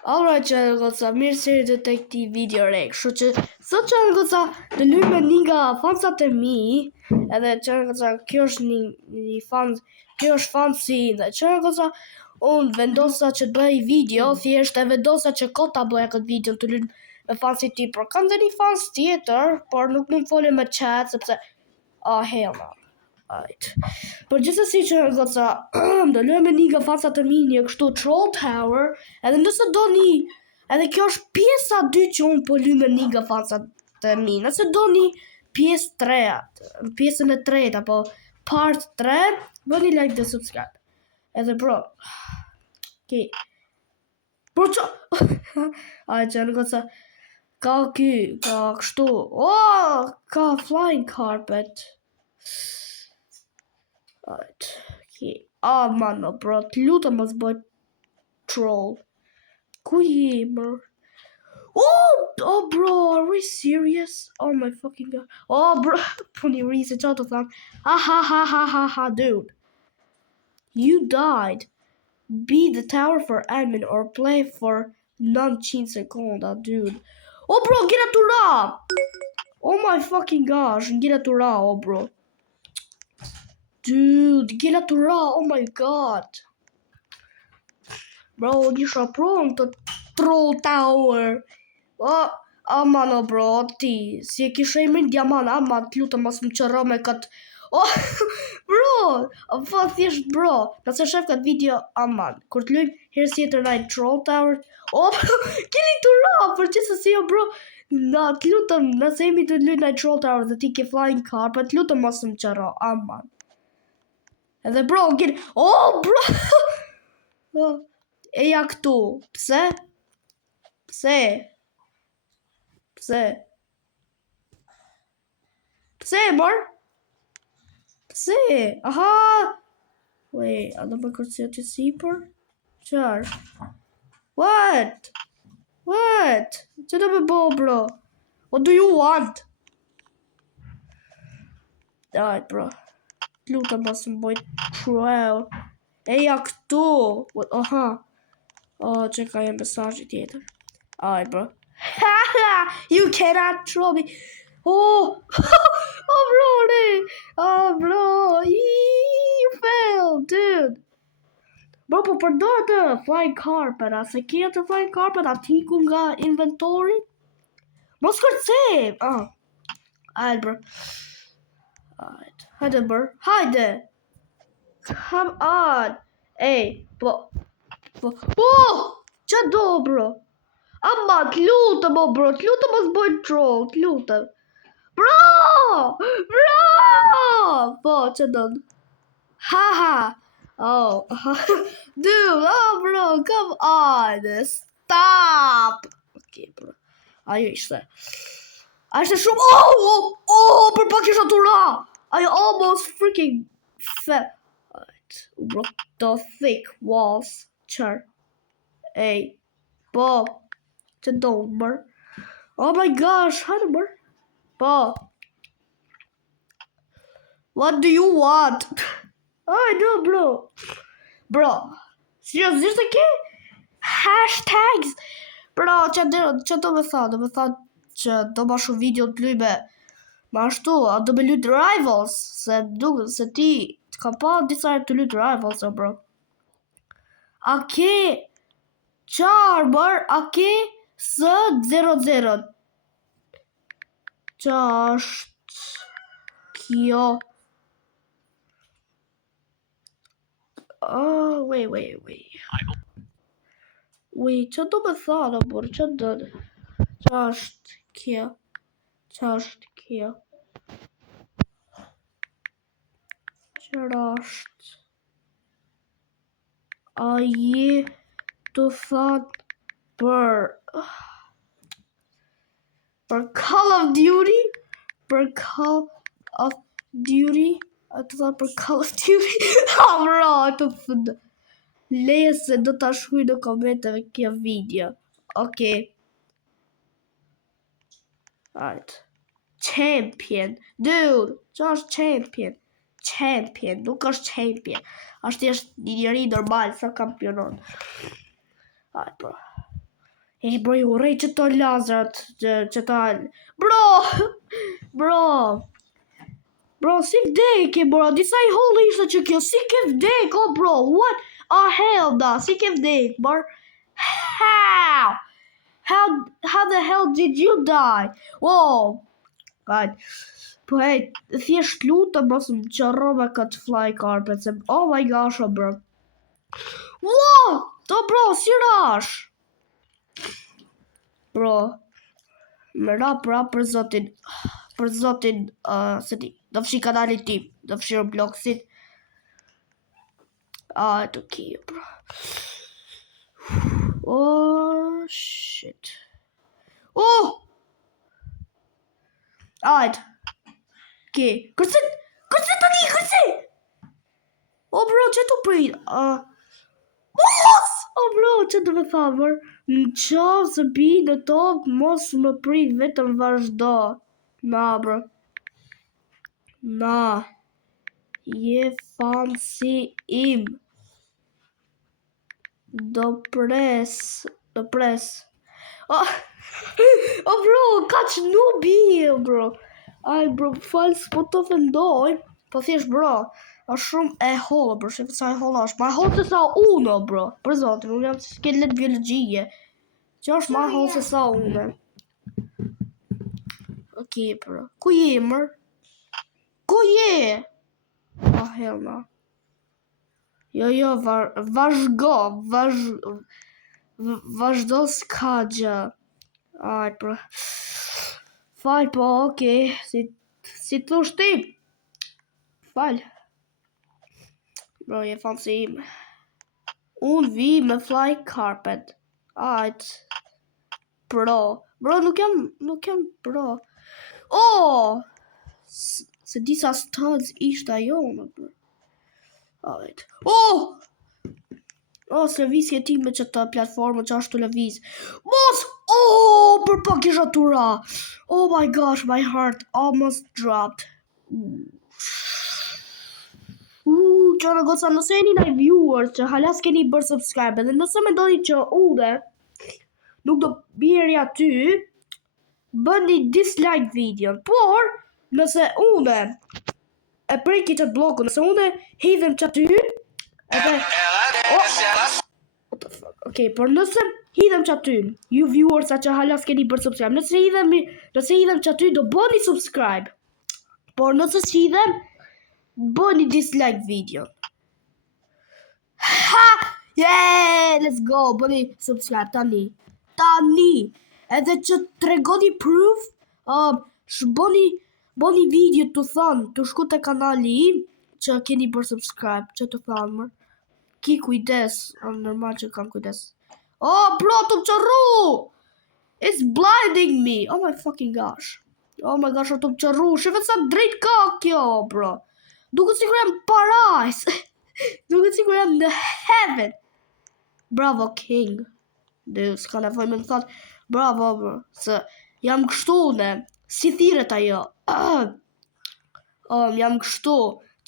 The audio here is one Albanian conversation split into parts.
Alright që goca, mirë se erdhët te këtij video re. Kështu që sot që goca të luajmë një nga fansat e mi, edhe që goca kjo është një fan, kjo është fansi ime. Që goca unë vendosa që të bëj video, thjesht e vendosa që kot ta bëja këtë video të luaj me fansit ti, por kam dhe një fans tjetër, por nuk mund folë me chat sepse hell no. Right. Por gjithsesi që goca do luajmë një nga fansat e mi, një kështu Troll Tower, edhe nëse doni, edhe kjo është pjesa 2 që unë po luaj me një nga fansat e mi. Nëse doni pjesë 3, pjesën e 3 apo part 3, bëni like dhe subscribe. Edhe bro, okay. Bro që që goca ka ky, ka kështu, ka flying carpet. Right. Okay. Man, no, bro, të lutem mos bëj troll. Ku je, bro? Oh, bro, are we serious? Oh my fucking god. Oh, bro, puni risi çfarë të them? Ha, dude. You died. Be the tower for admin or play for 19 seconda, dude. Oh, bro, get a tura. Oh my fucking gosh, get a tura, oh, bro. Dude, get a tura, oh my god. Bro, nisha pron të Troll Tower. Mano, bro, ti, si e kishe emrin Diamant, ama të lutem mos më qërro me këtë. Bro, thjesht bro, nëse shef këtë video, aman, kur të luajm herë tjetër ndaj Troll Tower, keni tura, për gjithsesi bro, të lutem, nëse jemi të luajmë ndaj Troll Tower dhe ti ke flying carpet, të lutem mos më qërro, aman. Edhe bro, bro! Eja këtu, pse? Pse, mor? Pse? Aha! Wait, a do më kërcija të sipër? Qar? What? Që do me bo, bro? What do you want? Alright, bro. Lutem mos më bëj troll. Eja këtu. Aha. Që ka një mesazh tjetër. Alright, bro. You cannot troll me. Bro, bro. You failed, dude. Bro, po përdor të flying carpet, a se kia të flying carpet, a t'iku nga inventory? Mos kërcej. Alright, bro. Alright. Hajde, bro. Hajde. Come on. Ej, po. Qa do, bro? Amma, t'lutem, bro. T'lutem mos bëj troll. T'lutem. Bro! Po, qa do? Haha. Dude, bro, come on. Stop. Okay, bro. Ajo ishte. A ishte shumë. Për pak isha tura. I almost freaking fell. Bro, the thick walls. Qar. Ej. Po. Që do, bro? Oh my gosh, hajde, bro. Po. What do you want? I know, bro. Bro. Seriosisht e ke? Hashtags. Bro, që do me tha? Do me tha që do ma shumë video të luj me ashtu, do me luj Rivals. Se ti ka pa disa herë të luj Rivals, bro. A ke qar, bro? A ke S00? Qa është kjo? Wait. Qa do me tha, bro? Qa do? Qa është kjo? Qara është? A je të thot për Call of Duty? Për Call of Duty? A të thot për Call of Duty? Bro, të thot. Leje se do të shkuj në komenteve kjo video. Okay. Alright. Champion. Dude, qa është champion? Nuk është champion. Ashtë një njëri normal, sa kampionon. Alright, bro. Bro, ju urrej që të lazrat, që të... Bro, si vdekje, bro, disa i hollë ishte që kjo, si ke vdek, oh, bro, what a hell, da, si ke vdek, bro, how the hell did you die, whoa, god, po hej, thjesht lutem mos më qërro me këtë fly carpet, se, oh my gosh, oh, bro, whoa, to, bro, si rash, bro, më ra për zotin, se ti, do fshi kanalin tim, do fshi Robloxin. Të okay, bro. Oh, shit. Oh! Okay. Kërse tani, kërse! Oh, bro, që të prit? Mos! Oh, bro, që të me thamër? Në qovë se pi në tokë, mos më prit, vetëm vazhdo. Na, bro. Na. Je fancy im. Do pres. Oh, bro, kaq nubi, bro. Bro, falë s'po të ofendoj. Po thjesht, bro, është shumë e hollë, bro. Shqipë sa e hollë është. Ma hollë se sa uno, bro. Për zotin, unë jam skelet biologjie. Që është ma hollë se sa uno. Okay, bro. Ku je, mër? Ku je? Oh, hell no. Jo, vazhdo s'ka gjë. Bro. Fal, po, okay. Si thush ti? Fal. Bro, je fancy im. Unë vi me fly carpet. Bro. Bro, nuk jam bro. Oh! Se disa studs ishte ajo, bro. Oh! Oh, servisi e ti me që të platformë që ashtu lëviz. Mos! Oh, për pak isha tura. Oh my gosh, my heart almost dropped. Që në goca, nëse e një nëj viewers që halas keni bërë subscribe, dhe nëse me doni që une nuk do bjerë aty, bëni dislike video. Por, nëse une e preki qatë bloku, nëse une hidhem që aty, what the fuck? Okay, por nëse hidhem që aty, ju viewers a që halas keni bërë subscribe, nëse hidhem që aty do bëni subscribe, por nëse s'hidhem, bëni dislike video. Ha! Yeah! Let's go! Bëni subscribe tani. Edhe që të regoni proof, bëni video të thonë, të shku të kanali im, që keni bërë subscribe, që të thonë, mër. Ki kujdes, normal që kam kujdes. Oh, bro, të më qërru! It's blinding me! Oh my fucking gosh. Oh my gosh, të më qërru. Shëve sa drejt ka kjo, bro. Duke sikur jam parais. Duke sikur jam në heaven. Bravo, king. Dhe s'ka nevoj me më thot, bravo, bro. Se jam kështu ne. Si thiret ajo. Jam kështu.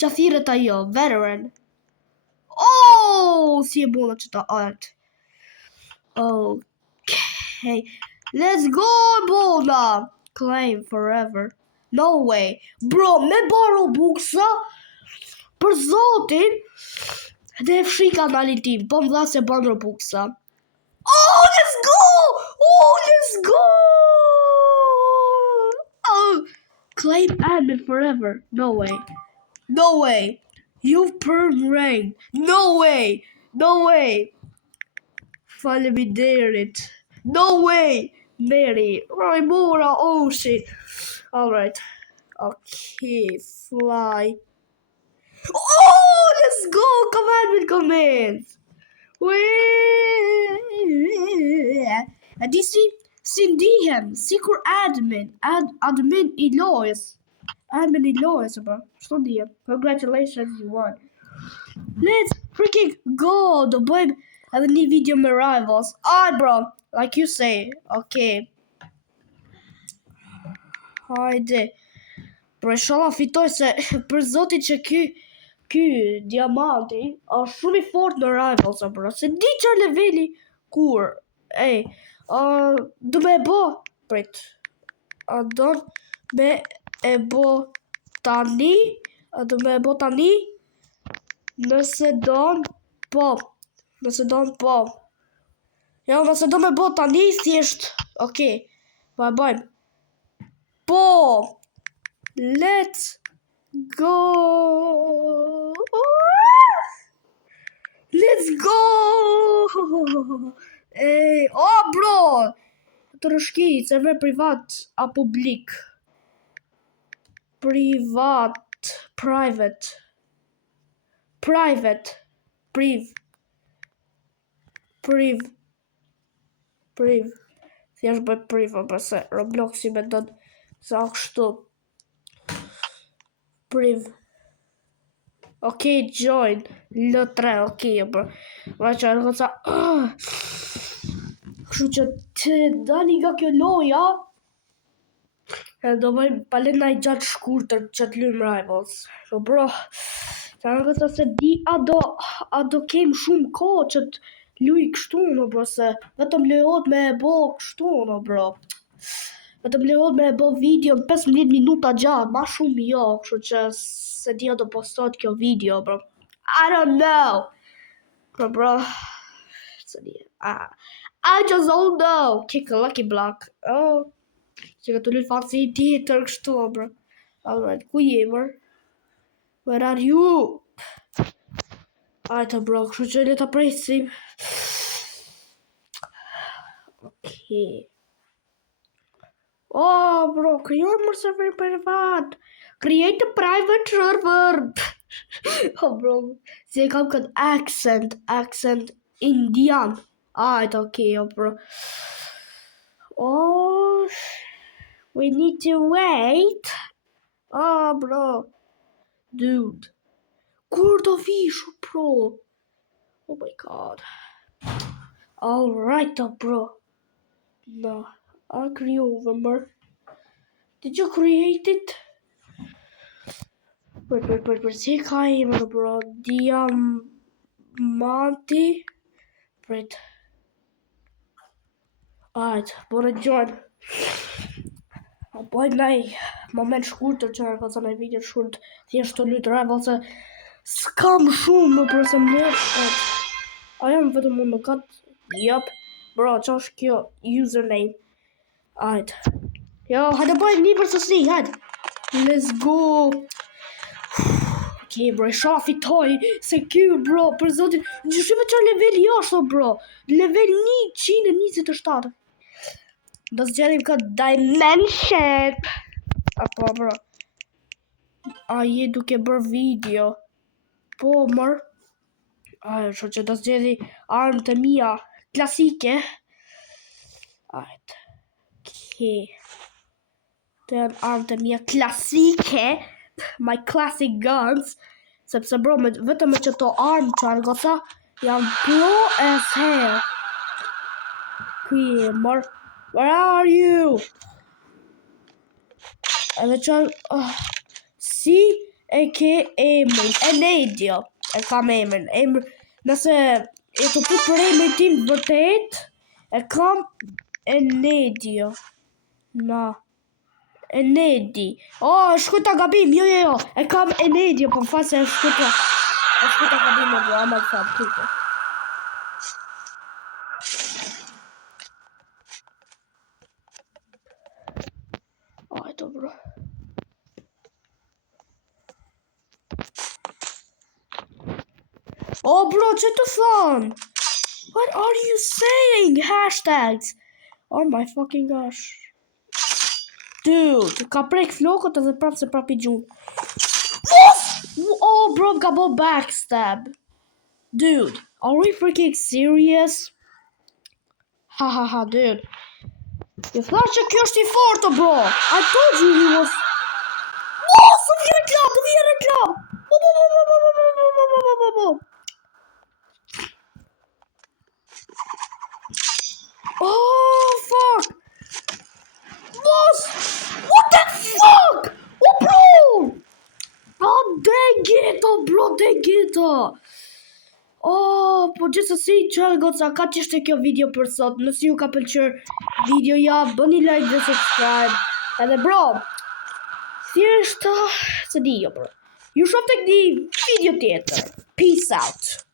Qa thiret ajo. Veteran. Oh, si e bona që ta art. Okay. Let's go, bona. Claim forever. No way. Bro, me baro buksa, për zotin, dhe e fshi kanalin tim, po më dha se baro buksa. Oh, let's go! Oh, let's go! Oh, claim admin forever. No way. No way. You've permed rank. No way. No way. Faleminderit. No way. Mary. Raimora. Oh, shit. Alright. Okay, fly. Oh, let's go! Commands. A disi si ndihem, sikur admin I lojës. Admin I lojës, bro. Shto ndihem. Congratulations, you won. Let's freaking go! Do bëjmë edhe një video me rivals. Bro, like you say. Okay. Hajde. Bro, shola fitoj se për zotin që ky diamanti është shumë I fort në rivals, bro. Se di që leveli kur do me e bo, prit, a do me e bo tani, nëse don, po, jo, nëse do me bo tani, thjesht, okay, po e bojmë, po, let's go, bro, të rëshki, server privat a publik, private, thjesht bëj priv, përse Robloxi me do sa kështu, priv, join, L3, bro, ma që arë sa, kështu që të dani nga kjo loja, e do bëjmë palen na I gjatë shkurtër që të lujmë Rivals, so bro, që arë këta se di, a do kem shumë ko që të luj kështu, no bro, se vetëm lejot me e bo kështu, no bro, vetëm lejot me e bo video në 15 minuta gjatë, ma shumë jo, kështu që se dia do postot kjo video, bro, I don't know, bro, I just don't know, kick a lucky block, që ka të luj fancy tjetër kështu, bro, alright, ku je, bro, where are you? Ajta, bro, kështu që le ta presim. Okay. Bro, krijon më server privat. Create a private server. Bro, si e kam këtë accent indian. Ajta, okay, bro. We need to wait. Bro. Dude. Kur do vishu, bro? Oh my god. Alright, bro. No, I'll create over. Did you create it? Wait. See, bro. Diamante. Wait. Alright, bora join. Boj nej moment shkurtër që ka sa në video shkurt. Thjesht të lutë Rivals se s'kam shumë për se më a jam vetëm unë më katë. Yup. Bro, që është kjo username? Ajt. Jo, hajde bojmë një versus një, hajde. Let's go. Okay, bro, isha fitoj se kjo, bro, për zotin. Gjushive që level jashtë, bro. Level 127. Do zgjerim këtë dimension. Apo, bro. A je duke bërë video. Po, mër. Sho që do zgjeri armë të mia klasike. Ajt. Okay. Të janë armë të mia klasike. My classic guns. Sepse, bro, vetëm me qëto armë që argota janë pro as hell. Okay, mër. Where are you? Edhe që si e ke emrin e Nedio. E kam emrin. Nëse e të put për emrin tim vërtet, e kam e Nedio. Na. E Nedi. Shkuta gabim, jo. E kam e Nedio, po më fa se shkuta gabim e bro, ama të fa të bro. Bro, që të thonë? What are you saying? Hashtags. Oh my fucking gosh. Dude, ka prek flokët edhe prap se prap I gjunë. Bro, ka bo backstab. Dude, are we freaking serious? Ha, dude. You thought që kjo është I fortë, bro. I told you he was... Së vjen reklam. Fuck. What the fuck? bro. Dang it, bro. po gjithsesi çfarë goca ka ishte kjo video për sot. Nëse ju ka pëlqyer videoja, bëni like dhe subscribe. Edhe bro, thjesht se di jo bro. Ju shoh tek një video tjetër. Peace out.